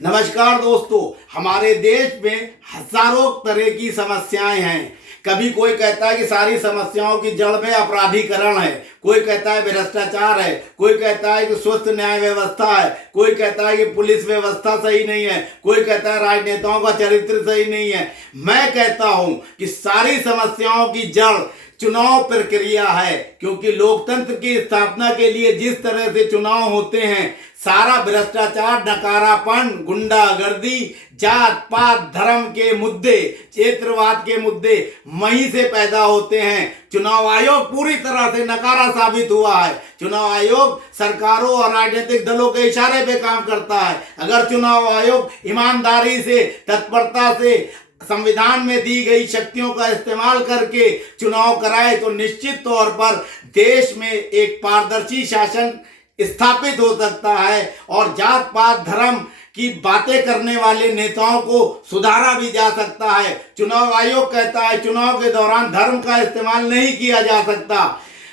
नमस्कार दोस्तों, हमारे देश में हजारों तरह की समस्याएं हैं। कभी कोई कहता है कि सारी समस्याओं की जड़ में अपराधीकरण है, कोई कहता है भ्रष्टाचार है, कोई कहता है कि स्वस्थ न्याय व्यवस्था है, कोई कहता है कि पुलिस व्यवस्था सही नहीं है, कोई कहता है राजनेताओं का चरित्र सही नहीं है। मैं कहता हूं कि सारी समस्याओं की जड़ चुनाव प्रक्रिया है, क्योंकि लोकतंत्र की स्थापना के लिए जिस तरह से चुनाव होते हैं, सारा भ्रष्टाचार, नकारापन, गुंडागर्दी, जात पात, धर्म के मुद्दे, क्षेत्रवाद के मुद्दे वहीं से पैदा होते हैं। चुनाव आयोग पूरी तरह से नकारा साबित हुआ है। चुनाव आयोग सरकारों और राजनीतिक दलों के इशारे पे काम करता है। अगर चुनाव आयोग ईमानदारी से, तत्परता से, संविधान में दी गई शक्तियों का इस्तेमाल करके चुनाव कराए तो निश्चित तौर पर देश में एक पारदर्शी शासन स्थापित हो सकता है और जात पात धर्म की बातें करने वाले नेताओं को सुधारा भी जा सकता है। चुनाव आयोग कहता है चुनाव के दौरान धर्म का इस्तेमाल नहीं किया जा सकता,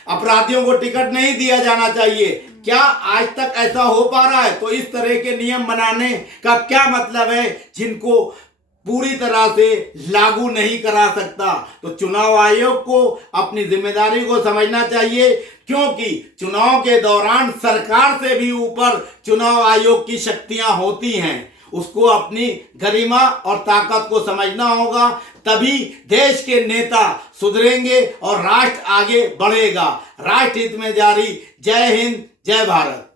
अपराधियों को टिकट नहीं दिया जाना चाहिए। क्या आज तक ऐसा हो पा रहा है? तो इस तरह के नियम बनाने का क्या मतलब है जिनको पूरी तरह से लागू नहीं करा सकता? तो चुनाव आयोग को अपनी जिम्मेदारी को समझना चाहिए, क्योंकि चुनाव के दौरान सरकार से भी ऊपर चुनाव आयोग की शक्तियां होती हैं। उसको अपनी गरिमा और ताकत को समझना होगा, तभी देश के नेता सुधरेंगे और राष्ट्र आगे बढ़ेगा। राष्ट्र हित में जारी। जय हिंद, जय भारत।